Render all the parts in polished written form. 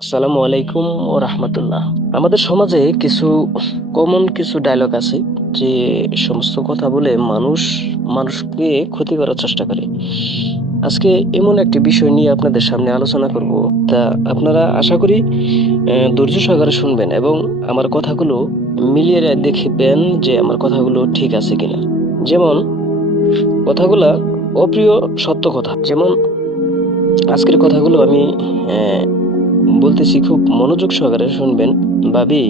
আসসালামু আলাইকুম ও রাহমাতুল্লাহ। আমাদের সমাজে কিছু ডায়লগ আছে যে সমস্ত কথা বলে মানুষকে ক্ষতি করার চেষ্টা করে। আজকে এমন একটি বিষয় নিয়ে আপনাদের সামনে আলোচনা করব। তা আপনারা আশা করি ধৈর্য সহকারে শুনবেন এবং আমার কথাগুলো মিলিয়ে দেখবেন যে আমার কথাগুলো ঠিক আছে কিনা। যেমন কথাগুলা অপ্রিয় সত্য কথা। যেমন আজকের কথাগুলো আমি আহ, বলতেছি, খুব মনোযোগ সহকারে শুনবেন। ভাবি,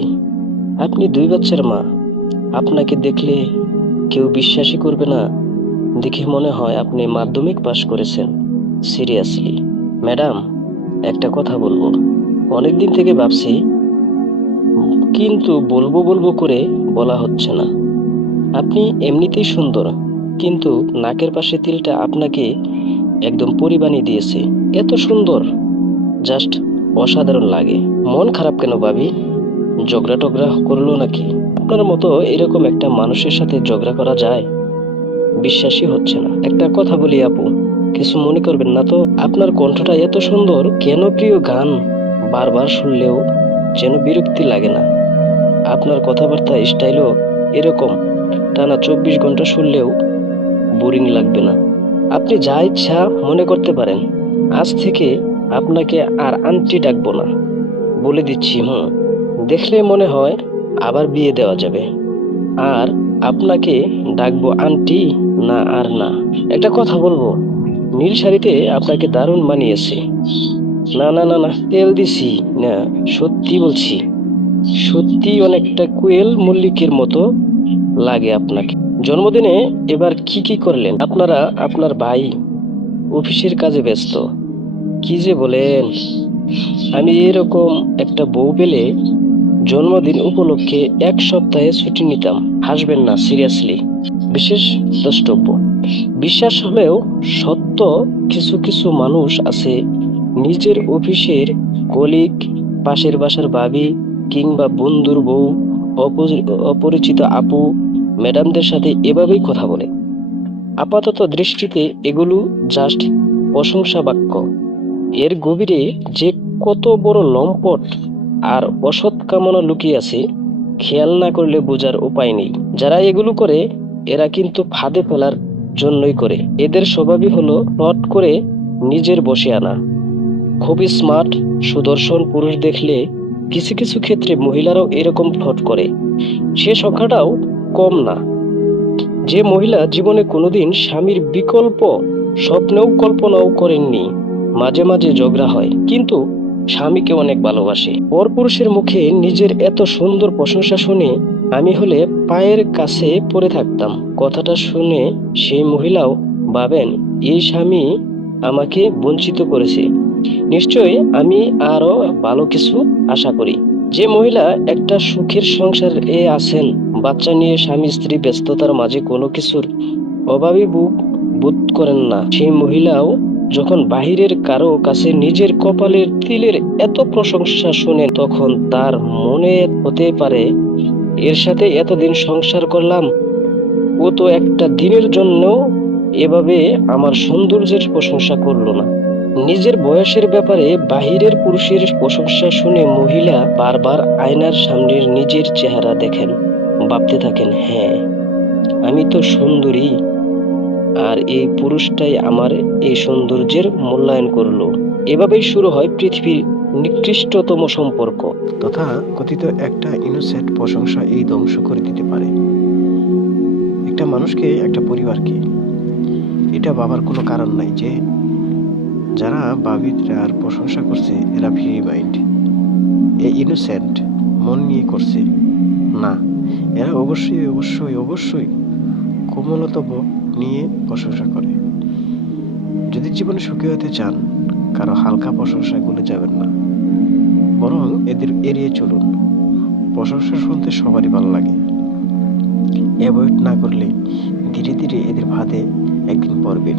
আপনি 2 বাচ্চার মা। আপনাকে দেখলে কেউ বিশ্বাসই করবে না। দেখে মনে হয় আপনি মাধ্যমিক পাশ করেছেন। সিরিয়াসলি ম্যাডাম, একটা কথা বলবো। অনেকদিন থেকে ভাবছি, কিন্তু বলবো বলবো করে বলা হচ্ছে না। আপনি এমনিতেই সুন্দর, কিন্তু নাকের পাশে তিলটা আপনাকে একদম পরি বানিয়ে দিয়েছে। এত সুন্দর, জাস্ট অসাধারণ লাগে। মন খারাপ কেন ভাবি? ঝগড়া টগড়া করলো নাকি? আপনার মতো এরকম একটা মানুষের সাথে ঝগড়া করা যায়? বিশ্বাসই হচ্ছে না। একটা কথা বলি আপু, কিছু মনে করবেন না তো? আপনার কণ্ঠটা এত সুন্দর, কেন প্রিয় গান বারবার শুনলেও যেন বিরক্তি লাগে না। আপনার কথাবার্তা স্টাইলও এরকম, টানা 24 ঘন্টা শুনলেও বোরিং লাগবে না। আপনি যা ইচ্ছা মনে করতে পারেন। আজ থেকে আপনাকে আর আন্টি ডাকবো না, বলে দিচ্ছি। দেখলে মনে হয় আবার বিয়ে দেওয়া যাবে। আর আপনাকে ডাকবো আন্টি, না আর না। একটা কথা বলবো, নীল শাড়িতে আপনাকে দারুণ মানিয়েছে। না না না না, তেল দিছি না, সত্যি বলছি। সত্যি অনেকটা কোয়েল মল্লিকের মতো লাগে আপনাকে। জন্মদিনে এবার কি কি করলেন? আপনার ভাই অফিসের কাজে ব্যস্ত। কি যে বলেন! আমি এরকম একটা বউ পেলে জন্মদিন উপলক্ষে 1 সপ্তাহে ছুটি নিতাম। হাসবেন না, সিরিয়াসলি। বিশেষ দ্রষ্টব্য। বিশ্বাস হলেও সত্য, কিছু কিছু মানুষ আছে, নিজের অফিসের কলিগ, পাশের বাসার ভাবি কিংবা বন্ধুর বউ, অপরিচিত আপু, ম্যাডামদের সাথে এভাবেই কথা বলে। আপাতত দৃষ্টিতে এগুলো জাস্ট প্রশংসা বাক্য। এর গভীরে যে কত বড় লম্পট আর অসৎ কামনা লুকিয়ে আছে, খেয়াল না করলে বোঝার উপায় নেই। যারা এগুলো করে, এরা কিন্তু ফাঁদে ফেলার জন্যই করে। এদের স্বভাবই হলো প্লট করে নিজের বসে আনা। খুবই স্মার্ট, সুদর্শন পুরুষ দেখলে কিছু কিছু ক্ষেত্রে মহিলারাও এরকম প্লট করে। সে সংখ্যাটাও কম না। যে মহিলা জীবনে কোনোদিন স্বামীর বিকল্প স্বপ্নেও কল্পনাও করেননি। মাঝে মাঝে ঝগড়া হয়, কিন্তু স্বামীকে অনেক ভালোবাসে। পরপুরুষের মুখে নিজের এত সুন্দর প্রশংসা শুনে আমি হলে পায়ের কাছে পড়ে থাকতাম। কথাটা শুনে সেই মহিলাও ভাবেন, এই স্বামী আমাকে বঞ্চিত করেছে। নিশ্চয়ই আমি আরো ভালো কিছু আশা করি। যে মহিলা একটা সুখের সংসারে আছেন, বাচ্চা নিয়ে স্বামী স্ত্রী ব্যস্ততার মাঝে কোনো কিছুর অভাবী বোধ করেন না, সেই মহিলাও যখন বাহিরের কারো কাছে নিজের কপালের তিলের এত প্রশংসা শোনেন, তখন তার মনে হতে পারে, এর সাথে এতদিন সংসার করলাম, ও তো একটা দিনের জন্য এভাবে আমার সৌন্দর্যের প্রশংসা করলো না। নিজের বয়সের ব্যাপারে বাহিরের পুরুষের প্রশংসা শুনে মহিলা বারবার আয়নার সামনে নিজের চেহারা দেখেন, ভাবতে থাকেন, হ্যাঁ, আমি তো সুন্দরী, আর এই পুরুষটাই আমার এই সৌন্দর্যের মূল্যায়ন করলো। এভাবেই শুরু হয় পৃথিবীর নিকৃষ্টতম সম্পর্ক। তথা কথিত একটা ইনোসেন্ট প্রশংসা এই ধ্বংস করে দিতে পারে একটা মানুষকে, একটা পরিবারকে। এটা ভাবার কোনো কারণ নাই যে যারা ভাবিরার প্রশংসা করছে এরা ফ্রি মাইন্ড, এ ইনোসেন্ট, মন নিয়ে করছে না। এরা অবশ্যই অবশ্যই অবশ্যই কোমলতম নিয়ে প্রশংসা করে। যদি জীবনে সুখী হতে চান, কারো হালকা প্রশংসায় ভুলে যাবেন না, বরং এদের এড়িয়ে চলুন। প্রশংসা শুনতে সবারই ভালো লাগে। অ্যাভয়েড না করলে ধীরে ধীরে এদের ফাঁদে একদিন পড়বেন।